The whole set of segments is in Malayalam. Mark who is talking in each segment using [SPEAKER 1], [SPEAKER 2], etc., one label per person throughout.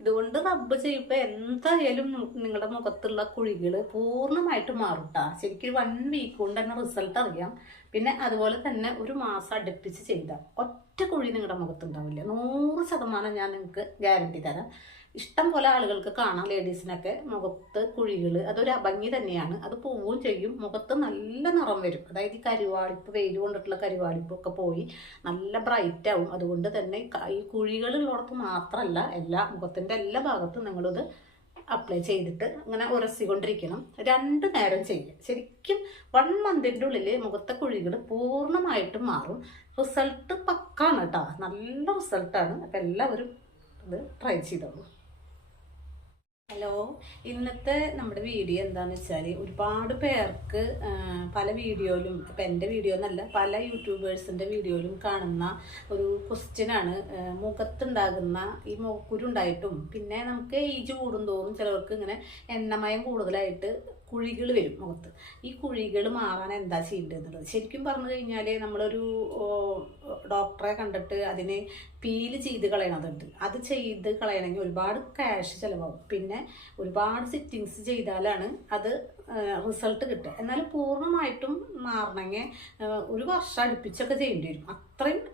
[SPEAKER 1] ഇതുകൊണ്ട് റബ്ബ് ചെയ്യുമ്പോൾ എന്തായാലും നിങ്ങളുടെ മുഖത്തുള്ള കുഴികൾ പൂർണമായിട്ട് മാറും കേട്ടോ ശരിക്കും വൺ വീക്ക് കൊണ്ട് തന്നെ റിസൾട്ട് അറിയാം. പിന്നെ അതുപോലെ തന്നെ ഒരു മാസം അടുപ്പിച്ച് ചെയ്താൽ ഒറ്റ കുഴി നിങ്ങളുടെ മുഖത്തുണ്ടാവില്ല. നൂറ് ശതമാനം ഞാൻ നിങ്ങൾക്ക് ഗ്യാരണ്ടി തരാം. ഇഷ്ടം പോലെ ആളുകൾക്ക് കാണാം. ലേഡീസിനൊക്കെ മുഖത്ത് കുഴികൾ അതൊരു അഭംഗി തന്നെയാണ്. അത് പോവുകയും ചെയ്യും. മുഖത്ത് നല്ല നിറം വരും. അതായത് ഈ കരുവാളിപ്പ് വെയിൽ കൊണ്ടിട്ടുള്ള കരുവാളിപ്പ് ഒക്കെ പോയി നല്ല ബ്രൈറ്റ് ആവും. അതുകൊണ്ട് തന്നെ ഈ കുഴികളുള്ളടത്ത് മാത്രമല്ല എല്ലാ മുഖത്തിന്റെ എല്ലാ ഭാഗത്തും നിങ്ങളിത് അപ്ലൈ ചെയ്തിട്ട് ഇങ്ങനെ ഉരസിക്കൊണ്ടിരിക്കണം. രണ്ട് നേരം ചെയ്യുക ശരിക്കും വൺ മന്തിന്റെ ഉള്ളിൽ മുഖത്തെ കുഴികൾ പൂർണമായിട്ടും മാറും. റിസൾട്ട് പക്കാണ് കേട്ടോ നല്ല റിസൾട്ടാണ് അപ്പം എല്ലാവരും ഇത് ട്രൈ ചെയ്തോളൂ. ഹലോ. ഇന്നത്തെ നമ്മുടെ വീഡിയോ എന്താന്ന് വെച്ചാൽ ഒരുപാട് പേർക്ക് പല വീഡിയോയിലും ഇപ്പം എന്റെ വീഡിയോ എന്നല്ല പല യൂട്യൂബേഴ്സിന്റെ വീഡിയോയിലും കാണുന്ന ഒരു ക്വസ്റ്റ്യനാണ് മുഖത്തുണ്ടാകുന്ന ഈ മുഖക്കുരുണ്ടായിട്ടും പിന്നെ നമുക്ക് ഏജ് കൂടുന്തോറും ചിലവർക്ക് ഇങ്ങനെ എണ്ണമയം കൂടുതലായിട്ട് കുഴികൾ വരും മുഖത്ത്. ഈ കുഴികൾ മാറാൻ എന്താ ചെയ്യേണ്ടതെന്നുള്ളത്? ശരിക്കും പറഞ്ഞു കഴിഞ്ഞാൽ നമ്മളൊരു ഡോക്ടറെ കണ്ടിട്ട് അതിനെ പീൽ ചെയ്ത് കളയണതുണ്ട്. അത് ചെയ്ത് കളയണമെങ്കിൽ ഒരുപാട് ക്യാഷ് ചിലവാകും. പിന്നെ ഒരുപാട് സിറ്റിങ്സ് ചെയ്താലാണ് അത് റിസൾട്ട് കിട്ടുക. എന്നാൽ പൂർണമായിട്ടും മാറണമെങ്കിൽ ഒരു വർഷം അടുപ്പിച്ചൊക്കെ ചെയ്യേണ്ടി വരും. അത്രയും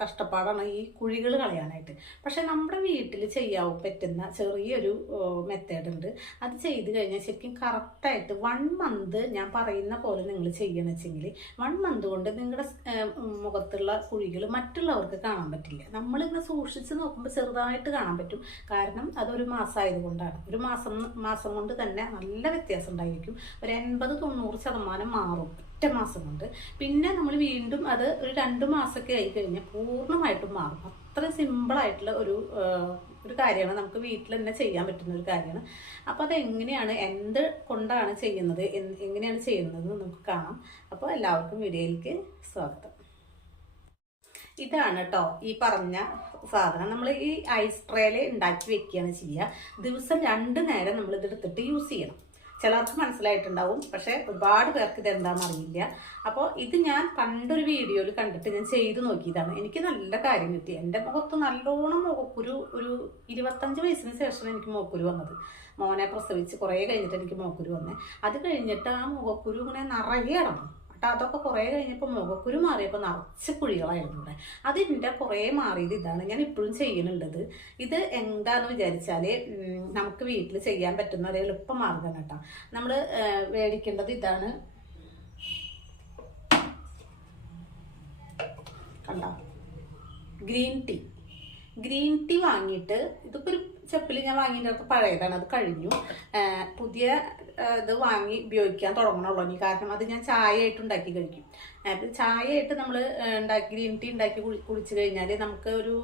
[SPEAKER 1] കഷ്ടപ്പാടാണ് ഈ കുഴികൾ കളയാനായിട്ട്. പക്ഷെ നമ്മുടെ വീട്ടിൽ ചെയ്യാൻ പറ്റുന്ന ചെറിയൊരു മെത്തേഡ് ഉണ്ട്. അത് ചെയ്ത് കഴിഞ്ഞാൽ ശരിക്കും കറക്റ്റായിട്ട് വൺ മന്ത് ഞാൻ പറയുന്ന പോലെ നിങ്ങൾ ചെയ്യണം വെച്ചെങ്കിൽ വൺ മന്ത് കൊണ്ട് നിങ്ങളുടെ മുഖത്തുള്ള കുഴികൾ മറ്റുള്ളവർക്ക് കാണാൻ പറ്റില്ല. നമ്മളിങ്ങനെ സൂക്ഷിച്ച് നോക്കുമ്പോൾ ചെറുതായിട്ട് കാണാൻ പറ്റും. കാരണം അതൊരു മാസമായതുകൊണ്ടാണ് ഒരു മാസം മാസം കൊണ്ട് തന്നെ നല്ല വ്യത്യാസം ഉണ്ടായിരിക്കും. ഒരു എൺപത് തൊണ്ണൂറ് ശതമാനം മാറും. ഒറ്റ മാസം കൊണ്ട് പിന്നെ നമ്മൾ വീണ്ടും അത് ഒരു രണ്ട് മാസമൊക്കെ ആയി കഴിഞ്ഞാൽ പൂർണമായിട്ടും മാറും. അത്ര സിമ്പിളായിട്ടുള്ള ഒരു ഒരു കാര്യമാണ്. നമുക്ക് വീട്ടിൽ തന്നെ ചെയ്യാൻ പറ്റുന്ന ഒരു കാര്യമാണ്. അപ്പോൾ അത് എങ്ങനെയാണ് എന്ത് കൊണ്ടാണ് ചെയ്യുന്നത് എങ്ങനെയാണ് ചെയ്യുന്നത് നമുക്ക് കാണാം. അപ്പോൾ എല്ലാവർക്കും വീഡിയോയിലേക്ക് സ്വാഗതം. ഇതാണ് കേട്ടോ ഈ പറഞ്ഞ സാധനം. നമ്മൾ ഈ ഐസ് ട്രേയിൽ ഉണ്ടാക്കി വെക്കുകയാണ് ചെയ്യുക. ദിവസം രണ്ട് നേരം നമ്മൾ ഇതെടുത്തിട്ട് യൂസ് ചെയ്യണം. ചിലർക്ക് മനസ്സിലായിട്ടുണ്ടാവും. പക്ഷേ ഒരുപാട് പേർക്ക് ഇത് എന്താണെന്ന് അറിയില്ല. അപ്പോൾ ഇത് ഞാൻ പണ്ടൊരു വീഡിയോയിൽ കണ്ടിട്ട് ഞാൻ ചെയ്തു നോക്കിയതാണ്. എനിക്ക് നല്ല കാര്യം കിട്ടി. എന്റെ മുഖത്ത് നല്ലോണം മുഖക്കുരു ഒരു ഇരുപത്തഞ്ച് വയസ്സിന് ശേഷം എനിക്ക് മുഖക്കുരു വന്നത്. മോനെ പ്രസവിച്ച് കുറേ കഴിഞ്ഞിട്ട് എനിക്ക് മുഖക്കുരു വന്നേ. അത് കഴിഞ്ഞിട്ട് ആ മുഖക്കുരു ഇങ്ങനെ നിറയെ അടങ്ങും അതൊക്കെ കുറേ കഴിഞ്ഞപ്പോൾ മുഖക്കുരു മാറിയപ്പോൾ നിറച്ച് കുഴികളായിരുന്നു ഇവിടെ. അതിന്റെ കുറേ മാറിയത് ഇതാണ്. ഞാൻ ഇപ്പോഴും ചെയ്യുന്നുണ്ടത്. ഇത് എന്താണെന്ന് വിചാരിച്ചാൽ നമുക്ക് വീട്ടിൽ ചെയ്യാൻ പറ്റുന്ന ഒരു എളുപ്പ മാർഗം കേട്ടോ. നമ്മൾ മേടിക്കേണ്ടത് ഇതാണ്. കണ്ടോ? Green tea. ഗ്രീൻ ടീ വാങ്ങിയിട്ട് ഇതിപ്പോൾ ഒരു ചെപ്പിൽ ഞാൻ വാങ്ങിയിട്ട് പഴയതാണ് അത് കഴിഞ്ഞു. പുതിയ ഇത് വാങ്ങി ഉപയോഗിക്കാൻ തുടങ്ങണുള്ളൂ. ഇനി കാരണം അത് ഞാൻ ചായ ആയിട്ട് ഉണ്ടാക്കി കഴിക്കും. അത് ചായ ആയിട്ട് നമ്മൾ ഉണ്ടാക്കി ഗ്രീൻ ടീ ഉണ്ടാക്കി കുടി- കുടിച്ചു കഴിഞ്ഞാൽ നമുക്ക് ഒരു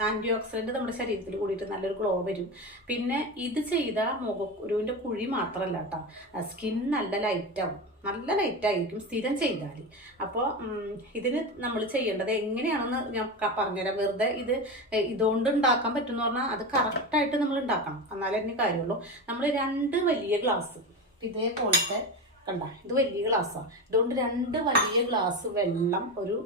[SPEAKER 1] ആന്റി ഓക്സിഡന്റ് നമ്മുടെ ശരീരത്തിൽ കൂടിയിട്ട് നല്ലൊരു ഗ്ലോ വരും. പിന്നെ ഇത് ചെയ്ത മുഖക്കുരുവിന്റെ കുഴി മാത്രമല്ല കേട്ടോ സ്കിൻ നല്ല ലൈറ്റാവും. നല്ല ലൈറ്റായിരിക്കും സ്ഥിരം ചെയ്താൽ അപ്പോൾ ഇതിന് നമ്മൾ ചെയ്യേണ്ടത് എങ്ങനെയാണെന്ന് ഞാൻ പറഞ്ഞുതരാം. വെറുതെ ഇത് ഇതുകൊണ്ട് ഉണ്ടാക്കാൻ പറ്റുമെന്ന് പറഞ്ഞാൽ അത് കറക്റ്റായിട്ട് നമ്മൾ ഉണ്ടാക്കണം. എന്നാലേ അതിന് കാര്യമുള്ളൂ. നമ്മൾ രണ്ട് വലിയ ഗ്ലാസ് ഇതേപോലത്തെ കണ്ട ഇത് വലിയ ഗ്ലാസ്സാണ് ഇതുകൊണ്ട് രണ്ട് വലിയ ഗ്ലാസ് വെള്ളം ഒരു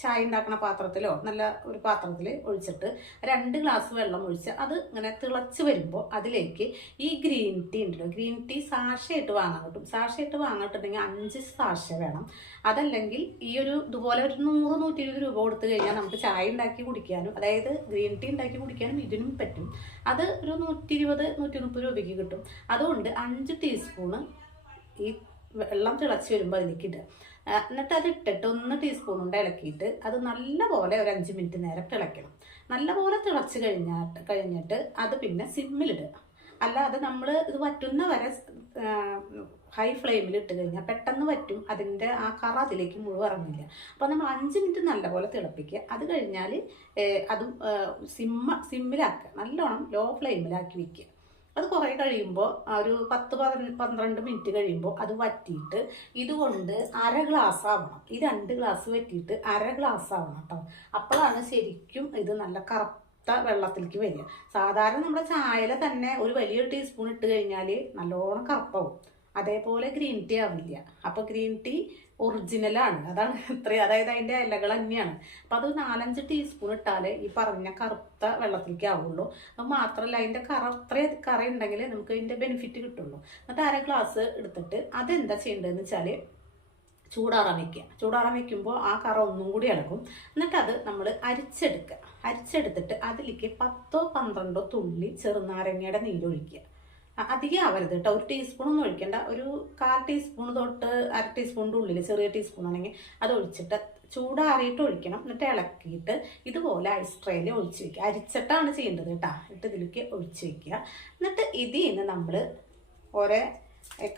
[SPEAKER 1] ചായ ഉണ്ടാക്കുന്ന പാത്രത്തിലോ നല്ല ഒരു പാത്രത്തിൽ ഒഴിച്ചിട്ട് രണ്ട് ഗ്ലാസ് വെള്ളം ഒഴിച്ച് അത് ഇങ്ങനെ തിളച്ച് വരുമ്പോൾ അതിലേക്ക് ഈ ഗ്രീൻ ടീ ഉണ്ടല്ലോ ഗ്രീൻ ടീ സാഷയായിട്ട് വാങ്ങാൻ കിട്ടും. സാഷയായിട്ട് വാങ്ങിട്ടുണ്ടെങ്കിൽ അഞ്ച് സാഷ വേണം. അതല്ലെങ്കിൽ ഈ ഒരു ഇതുപോലെ ഒരു നൂറ് നൂറ്റി ഇരുപത് രൂപ കൊടുത്തു കഴിഞ്ഞാൽ നമുക്ക് ചായ ഉണ്ടാക്കി കുടിക്കാനും അതായത് ഗ്രീൻ ടീ ഉണ്ടാക്കി കുടിക്കാനും ഇതിനും പറ്റും. അത് ഒരു നൂറ്റി ഇരുപത് നൂറ്റി മുപ്പത് രൂപയ്ക്ക് കിട്ടും. അതുകൊണ്ട് അഞ്ച് ടീസ്പൂണ് ഈ വെള്ളം തിളച്ച് വരുമ്പോൾ അതിലേക്ക് ഇടുക ആ, എന്നിട്ട് അത് ഇട്ടിട്ട് ഒന്ന് ടീസ്പൂൺ കൊണ്ട് ഇളക്കിയിട്ട് അത് നല്ലപോലെ ഒരു അഞ്ച് മിനിറ്റ് നേരം തിളയ്ക്കണം. നല്ലപോലെ തിളച്ച് കഴിഞ്ഞാൽ കഴിഞ്ഞിട്ട് അത് പിന്നെ സിമ്മിലിടുക അല്ലാതെ നമ്മൾ ഇത് വറ്റുന്ന വരെ ഹൈ ഫ്ലെയിമിൽ ഇട്ട് കഴിഞ്ഞാൽ പെട്ടെന്ന് വറ്റും അതിന്റെ ആ കറ അതിലേക്ക് മുഴുവൻ ഇറങ്ങില്ല അപ്പോൾ നമ്മൾ അഞ്ച് മിനിറ്റ് നല്ലപോലെ തിളപ്പിക്കുക. അത് കഴിഞ്ഞാൽ അതും സിമ്മ സിമ്മിലാക്കുക നല്ലോണം ലോ ഫ്ലെയിമിലാക്കി വെക്കുക. അത് കുറേ കഴിയുമ്പോൾ ഒരു പത്ത് പന്ത്രണ്ട് മിനിറ്റ് കഴിയുമ്പോൾ അത് വറ്റിയിട്ട് ഇതുകൊണ്ട് അര ഗ്ലാസ് ആവണം. ഈ രണ്ട് ഗ്ലാസ് വറ്റിയിട്ട് അര ഗ്ലാസ് ആവണം കേട്ടോ അപ്പോഴാണ് ശരിക്കും ഇത് നല്ല കറുത്ത വെള്ളത്തിലേക്ക് വരിക. സാധാരണ നമ്മുടെ ചായയിൽ തന്നെ ഒരു വലിയൊരു ടീസ്പൂൺ ഇട്ട് കഴിഞ്ഞാൽ നല്ലോണം കറുപ്പാവും. അതേപോലെ ഗ്രീൻ ടീ ആവില്ല. അപ്പോൾ ഗ്രീൻ ടീ ഒറിജിനലാണ് അതാണ് ഇത്രയും അതായത് അതിന്റെ ഇലകൾ തന്നെയാണ്. അപ്പം അത് നാലഞ്ച് ടീസ്പൂൺ ഇട്ടാലേ ഈ പറഞ്ഞ കറുത്ത വെള്ളത്തിലേക്ക് ആവുള്ളൂ. അത് മാത്രമല്ല അതിന്റെ കറ അത്രയും കറ ഉണ്ടെങ്കിൽ നമുക്ക് അതിന്റെ ബെനിഫിറ്റ് കിട്ടുള്ളൂ. എന്നിട്ട് അര ഗ്ലാസ് എടുത്തിട്ട് അതെന്താ ചെയ്യേണ്ടതെന്ന് വെച്ചാൽ ചൂടാറാൻ വയ്ക്കുക ചൂടാറാൻ വയ്ക്കുമ്പോൾ ആ കറ ഒന്നും കൂടി ഇളകും എന്നിട്ട് അത് നമ്മൾ അരിച്ചെടുക്കുക. അരിച്ചെടുത്തിട്ട് അതിലേക്ക് പത്തോ പന്ത്രണ്ടോ തുള്ളി ചെറുനാരങ്ങയുടെ നീരൊഴിക്കുക അധികം ആവരുത് കേട്ടോ. ഒരു ടീസ്പൂണൊന്നും ഒഴിക്കണ്ട. ഒരു കാൽ ടീസ്പൂൺ തൊട്ട് അര ടീസ്പൂണിന്റെ ഉള്ളിൽ ചെറിയ ടീസ്പൂൺ ആണെങ്കിൽ അത് ഒഴിച്ചിട്ട് ചൂടാറിയിട്ട് ഒഴിക്കണം. എന്നിട്ട് ഇളക്കിയിട്ട് ഇതുപോലെ ഐസ് ട്രേയിൽ ഒഴിച്ച് വെക്കുക. അരിച്ചിട്ടാണ് ചെയ്യേണ്ടത് കേട്ടോ. എന്നിട്ട് ഇതിലേക്ക് ഒഴിച്ച് വെക്കുക. എന്നിട്ട് ഇതിൽ നിന്ന് നമ്മൾ ഒരേ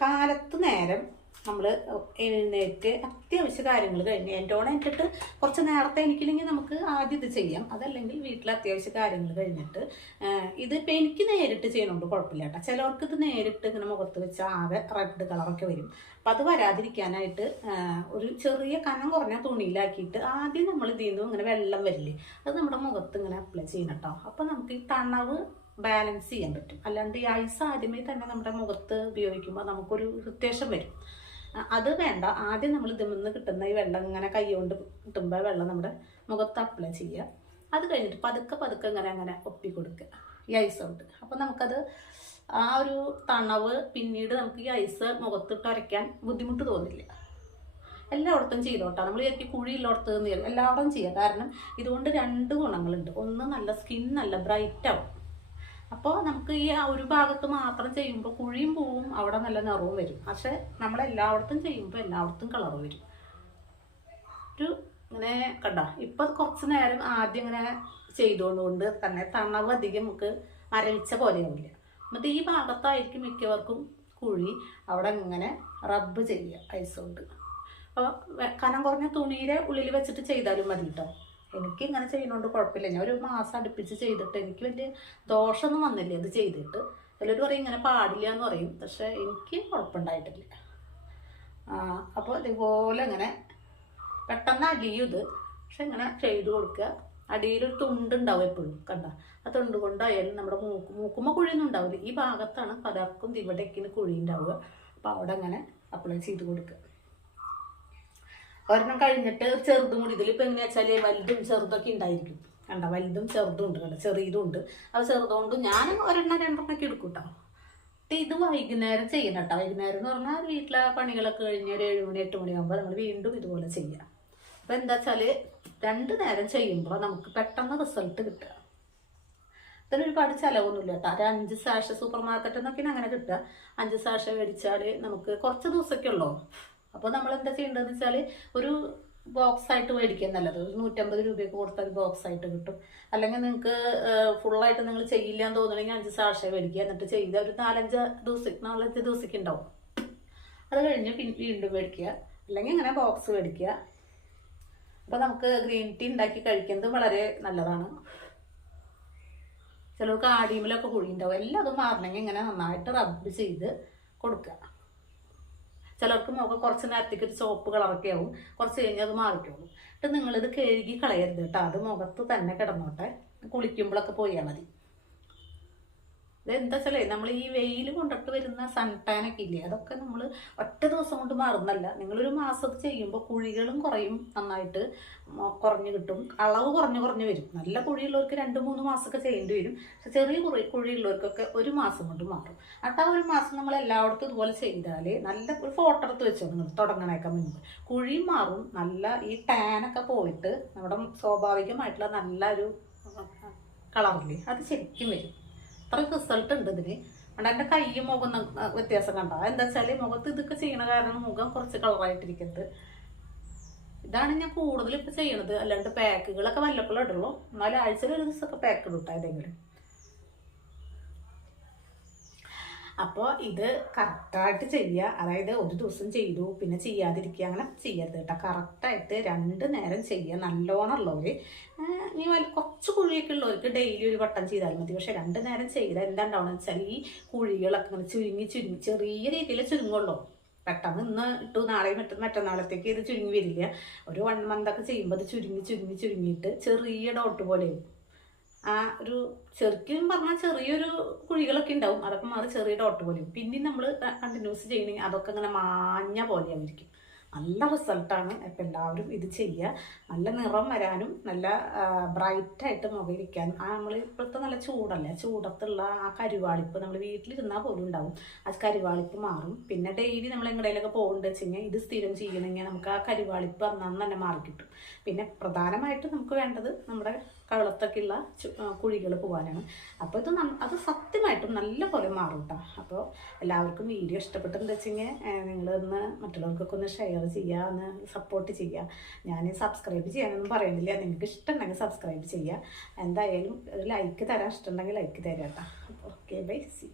[SPEAKER 1] കാലത്ത് നേരം നമ്മൾ എഴുന്നേറ്റ് അത്യാവശ്യ കാര്യങ്ങൾ കഴിഞ്ഞ് എന്റെ ഓണം ഇട്ടിട്ട് കുറച്ച് നേരത്തെ എനിക്കില്ലെങ്കിൽ നമുക്ക് ആദ്യം ഇത് ചെയ്യാം. അതല്ലെങ്കിൽ വീട്ടിലെ അത്യാവശ്യ കാര്യങ്ങൾ കഴിഞ്ഞിട്ട് ഇത് ഇപ്പം എനിക്ക് നേരിട്ട് ചെയ്യണോണ്ട് കുഴപ്പമില്ല കേട്ടോ. ചിലവർക്ക് ഇത് നേരിട്ട് ഇങ്ങനെ മുഖത്ത് വെച്ച് ആകെ റെഡ് കളറൊക്കെ വരും. അപ്പം അത് വരാതിരിക്കാനായിട്ട് ഒരു ചെറിയ കനം കുറഞ്ഞ തുണിയിലാക്കിയിട്ട് ആദ്യം നമ്മൾ ഇതിൽ നിന്നും ഇങ്ങനെ വെള്ളം വരില്ലേ അത് നമ്മുടെ മുഖത്ത് ഇങ്ങനെ അപ്ലൈ ചെയ്യണം കേട്ടോ. അപ്പം നമുക്ക് ഈ തണവ് ബാലൻസ് ചെയ്യാൻ പറ്റും. അല്ലാണ്ട് ഈ ഐസ് ആദ്യമേ തന്നെ നമ്മുടെ മുഖത്ത് ഉപയോഗിക്കുമ്പോൾ നമുക്കൊരു ഇറിറ്റേഷൻ വരും. അത് വേണ്ട. ആദ്യം നമ്മൾ ഇതിൽ നിന്ന് കിട്ടുന്ന ഈ വെള്ളം ഇങ്ങനെ കൈ കൊണ്ട് കിട്ടുമ്പോൾ വെള്ളം നമ്മുടെ മുഖത്ത് അപ്ലൈ ചെയ്യുക അത് കഴിഞ്ഞിട്ട് പതുക്കെ പതുക്കെ ഇങ്ങനെ അങ്ങനെ ഒപ്പി കൊടുക്കുക. ഈ ഐസ് കൊണ്ട്. അപ്പോൾ നമുക്കത് ആ ഒരു തണവ് പിന്നീട് നമുക്ക് ഈ ഐസ് മുഖത്തിട്ട് ഉരയ്ക്കാൻ ബുദ്ധിമുട്ട് തോന്നില്ല. എല്ലായിടത്തും ചെയ്തോട്ടാ നമ്മൾ നിന്ന് ചെയ്യും. എല്ലായിടത്തും ചെയ്യുക കാരണം ഇതുകൊണ്ട് രണ്ട് ഗുണങ്ങളുണ്ട്. ഒന്ന് നല്ല സ്കിൻ നല്ല ബ്രൈറ്റ് ആവും. അപ്പോൾ നമുക്ക് ഈ ഒരു ഭാഗത്ത് മാത്രം ചെയ്യുമ്പോൾ കുഴിയും പോവും അവിടെ നല്ല നിറവും വരും. പക്ഷെ നമ്മൾ എല്ലായിടത്തും ചെയ്യുമ്പോൾ എല്ലായിടത്തും കളർ വരും. ഒരു ഇങ്ങനെ കണ്ട? ഇപ്പം കുറച്ച് നേരം ആദ്യം ഇങ്ങനെ ചെയ്തുകൊണ്ടുകൊണ്ട് തന്നെ തണവ് അധികം നമുക്ക് മരവിച്ച പോലെയാവില്ല. എന്നിട്ട് ഈ ഭാഗത്തായിരിക്കും മിക്കവർക്കും കുഴി അവിടെ ഇങ്ങനെ റബ്ബ് ചെയ്യുക ഐസ് കൊണ്ട്. അപ്പോൾ കനം കുറഞ്ഞ തുണിയുടെ ഉള്ളിൽ വെച്ചിട്ട് ചെയ്താലും മതി കേട്ടോ എനിക്ക് ഇങ്ങനെ ചെയ്യുന്നതുകൊണ്ട് കുഴപ്പമില്ല ഞാൻ ഒരു മാസം അടുപ്പിച്ച് ചെയ്തിട്ട് എനിക്ക് വലിയ ദോഷമൊന്നും വന്നില്ല. ഇത് ചെയ്തിട്ട് ചിലർ പറയും ഇങ്ങനെ പാടില്ല എന്ന് പറയും. പക്ഷെ എനിക്ക് കുഴപ്പമുണ്ടായിട്ടില്ല അപ്പോൾ ഇതുപോലെ ഇങ്ങനെ പെട്ടെന്ന് അലിയും ഇത്. പക്ഷെ ഇങ്ങനെ ചെയ്ത് കൊടുക്കുക. അടിയിലൊരു തുണ്ടുണ്ടാവും എപ്പോഴും കണ്ട? ആ തുണ്ട് കൊണ്ടായാലും നമ്മുടെ മൂക്ക് മൂക്കുമ്പോൾ കുഴിയൊന്നും ഉണ്ടാവില്ല. ഈ ഭാഗത്താണ് പലർക്കും ഇവിടേക്കിന് കുഴി ഉണ്ടാവുക. അപ്പോൾ അവിടെ അങ്ങനെ അപ്ലൈ ചെയ്ത് കൊടുക്കുക. ഒരെണ്ണം കഴിഞ്ഞിട്ട് ചെറുതും കൂടി. ഇതിലിപ്പോൾ എങ്ങനെയാ വെച്ചാൽ വലുതും ചെറുതൊക്കെ ഉണ്ടായിരിക്കും. കണ്ട? വലുതും ചെറുതും ഉണ്ട് കണ്ട? ചെറിയതും ഉണ്ട്. അത് ചെറുതുകൊണ്ട് ഞാൻ ഒരെണ്ണം രണ്ടെണ്ണമൊക്കെ എടുക്കും കേട്ടോ ഇത് വൈകുന്നേരം ചെയ്യണം കേട്ടോ. വൈകുന്നേരം എന്ന് പറഞ്ഞാൽ വീട്ടിലെ പണികളൊക്കെ കഴിഞ്ഞ് ഒരു ഏഴ് മണി എട്ട് മണിയാകുമ്പോൾ നമ്മൾ വീണ്ടും ഇതുപോലെ ചെയ്യാം. അപ്പോൾ എന്താ വെച്ചാൽ രണ്ട് നേരം ചെയ്യുമ്പോൾ നമുക്ക് പെട്ടെന്ന് റിസൾട്ട് കിട്ടുക. ഇതിന് ഒരുപാട് ചിലവൊന്നുമില്ല കേട്ടോ. ഒരു അഞ്ച് സാഷ സൂപ്പർ മാർക്കറ്റിൽ നിന്നൊക്കെയാണ് അങ്ങനെ കിട്ടുക. അഞ്ച് സാഷ മേടിച്ചാൽ നമുക്ക് കുറച്ച് ദിവസമൊക്കെ ഉള്ളൂ? അപ്പോൾ നമ്മൾ എന്താ ചെയ്യേണ്ടതെന്ന് വെച്ചാൽ ഒരു ബോക്സ് ആയിട്ട് മേടിക്കാൻ നല്ലത്. ഒരു നൂറ്റമ്പത് രൂപയൊക്കെ കൊടുത്താൽ ബോക്സ് ആയിട്ട് കിട്ടും. അല്ലെങ്കിൽ നിങ്ങൾക്ക് ഫുള്ളായിട്ട് നിങ്ങൾ ചെയ്യില്ല എന്ന് തോന്നുന്നെങ്കിൽ അഞ്ച് സാക്ഷ മേടിക്കുക. എന്നിട്ട് ചെയ്ത ഒരു നാലഞ്ച് ദിവസം നാലഞ്ച് ദിവസത്തേക്ക് ഉണ്ടാവും. അത് കഴിഞ്ഞ് പിന്നെ വീണ്ടും മേടിക്കുക. അല്ലെങ്കിൽ ഇങ്ങനെ ബോക്സ് മേടിക്കുക. അപ്പോൾ നമുക്ക് ഗ്രീൻ ടീ ഉണ്ടാക്കി കഴിക്കുന്നത് വളരെ നല്ലതാണ്. ചിലർക്ക് ആടിയുമിലൊക്കെ കുഴി ഉണ്ടാവും എല്ലാം അതും മാറണമെങ്കിൽ ഇങ്ങനെ നന്നായിട്ട് റബ്ബ് ചെയ്ത് കൊടുക്കുക. ചിലർക്ക് മുഖം കുറച്ച് നേരത്തേക്ക് ഒരു ചോപ്പ് കളറൊക്കെ ആവും. കുറച്ച് കഴിഞ്ഞ് അത് മാറിക്കോളും. എന്നിട്ട് നിങ്ങളിത് കഴുകി കളയരുത് കേട്ടോ. അത് മുഖത്ത് തന്നെ കിടന്നോട്ടെ. കുളിക്കുമ്പോഴൊക്കെ പോയാൽ മതി. എന്താ വെച്ചാലേ നമ്മൾ ഈ വെയിൽ കൊണ്ടിട്ട് വരുന്ന സൺടാനൊക്കെ ഇല്ലേ അതൊക്കെ നമ്മൾ ഒറ്റ ദിവസം കൊണ്ട് മാറുന്നല്ല നിങ്ങളൊരു മാസം ചെയ്യുമ്പോൾ കുഴികളും കുറയും നന്നായിട്ട്. കുറഞ്ഞു കിട്ടും. അളവ് കുറഞ്ഞു കുറഞ്ഞു വരും. നല്ല കുഴിയുള്ളവർക്ക് രണ്ട് മൂന്ന് മാസമൊക്കെ ചെയ്യേണ്ടി വരും. പക്ഷെ ചെറിയ കുറി കുഴിയുള്ളവർക്കൊക്കെ ഒരു മാസം കൊണ്ട് മാറും. അപ്പം ആ ഒരു മാസം നമ്മൾ എല്ലായിടത്തും ഇതുപോലെ ചെയ്താൽ നല്ല ഒരു ഫോട്ടോ എടുത്ത് വെച്ചോ നിങ്ങൾ തുടങ്ങണേക്കാൻ മുൻപ്. കുഴിയും മാറും. നല്ല ഈ ടാനൊക്കെ പോയിട്ട് നമ്മുടെ സ്വാഭാവികമായിട്ടുള്ള നല്ലൊരു കളറില്ലേ അത് ശരിക്കും വരും. അത്ര റിസൾട്ട് ഉണ്ട് ഇതിന് അതുകൊണ്ട് എന്റെ കൈയും മുഖം വ്യത്യാസം കണ്ടോ? എന്താ വെച്ചാൽ മുഖത്ത് ഇതൊക്കെ ചെയ്യണ കാരണം മുഖം കുറച്ച് കളറായിട്ടിരിക്കുന്നത് ഇതാണ് ഞാൻ കൂടുതൽ ഇപ്പം ചെയ്യണത്. അല്ലാണ്ട് പാക്കുകളൊക്കെ വല്ലപ്പോഴും ഇടുള്ളൂ എന്നാലും ആഴ്ചയിൽ ഒരു ദിവസമൊക്കെ പാക്ക് ഇടും ഏതെങ്കിലും. അപ്പോൾ ഇത് കറക്റ്റായിട്ട് ചെയ്യുക അതായത് ഒരു ദിവസം ചെയ്തു പിന്നെ ചെയ്യാതിരിക്കുക. അങ്ങനെ ചെയ്യരുത് കേട്ടോ. കറക്റ്റായിട്ട് രണ്ട് നേരം ചെയ്യുക നല്ലോണം ഉള്ളവർ ഇനി കുറച്ച് കുഴിയൊക്കെ ഉള്ളവർക്ക് ഡെയിലി ഒരു വട്ടം ചെയ്താൽ മതി. പക്ഷേ രണ്ട് നേരം ചെയ്താൽ എന്താ ഉണ്ടാവണം വെച്ചാൽ ഈ കുഴികളൊക്കെ ഇങ്ങനെ ചുരുങ്ങി ചുരുങ്ങി ചെറിയ രീതിയിൽ ചുരുങ്ങുള്ളൂ. പെട്ടെന്ന് ഇന്ന് ഇട്ടു നാളെ മറ്റ മറ്റന്നാളത്തേക്ക് ഇത് ചുരുങ്ങി വരില്ല. ഒരു വൺ മന്ത് ഒക്കെ ചെയ്യുമ്പോൾ അത് ചുരുങ്ങി ചുരുങ്ങി ചുരുങ്ങിയിട്ട് ചെറിയ ഡോട്ട് പോലെ ആവും. ആ ഒരു ചെറുക്കും പറഞ്ഞാൽ ചെറിയൊരു കുഴികളൊക്കെ ഉണ്ടാവും. അതൊക്കെ മാറി ചെറിയ ഡോട്ട് പോലെയും. പിന്നെയും നമ്മൾ കണ്ടിന്യൂസ് ചെയ്യണമെങ്കിൽ അതൊക്കെ ഇങ്ങനെ മാഞ്ഞ പോലെയായിരിക്കും നല്ല റിസൾട്ടാണ് ഇപ്പം എല്ലാവരും ഇത് ചെയ്യുക നല്ല നിറം വരാനും നല്ല ബ്രൈറ്റായിട്ട് മുഖം ഇരിക്കാനും ആ നമ്മൾ ഇപ്പോഴത്തെ നല്ല ചൂടല്ലേ? ചൂടത്തുള്ള ആ കരുവാളിപ്പ് നമ്മൾ വീട്ടിലിരുന്നാൽ പോലും ഉണ്ടാവും. ആ കരുവാളിപ്പ് മാറും. പിന്നെ ഡെയിലി നമ്മൾ എങ്ങടേലൊക്കെ പോകേണ്ടത് വെച്ച് കഴിഞ്ഞാൽ ഇത് സ്ഥിരം ചെയ്യണമെങ്കിൽ നമുക്ക് ആ കരുവാളിപ്പ് അന്നു തന്നെ മാറി കിട്ടും പിന്നെ പ്രധാനമായിട്ട് നമുക്ക് വേണ്ടത് നമ്മുടെ കവളത്തൊക്കെയുള്ള കുഴികൾ പോകാനാണ് അപ്പോൾ ഇത് അത് സത്യമായിട്ടും നല്ല പോലെ മാറും കേട്ടോ അപ്പോൾ എല്ലാവർക്കും വീഡിയോ ഇഷ്ടപ്പെട്ടെന്ന് വെച്ചെങ്കിൽ നിങ്ങളൊന്ന് മറ്റുള്ളവർക്കൊക്കെ ഒന്ന് ഷെയർ ചെയ്യുക ഒന്ന് സപ്പോർട്ട് ചെയ്യുക ഞാൻ സബ്സ്ക്രൈബ് ചെയ്യാനൊന്നും പറയുന്നില്ല. നിങ്ങൾക്ക് ഇഷ്ടമുണ്ടെങ്കിൽ സബ്സ്ക്രൈബ് ചെയ്യുക എന്തായാലും ഒരു ലൈക്ക് തരാൻ ഇഷ്ടമുണ്ടെങ്കിൽ ലൈക്ക് തരാം കേട്ടോ. Okay bye C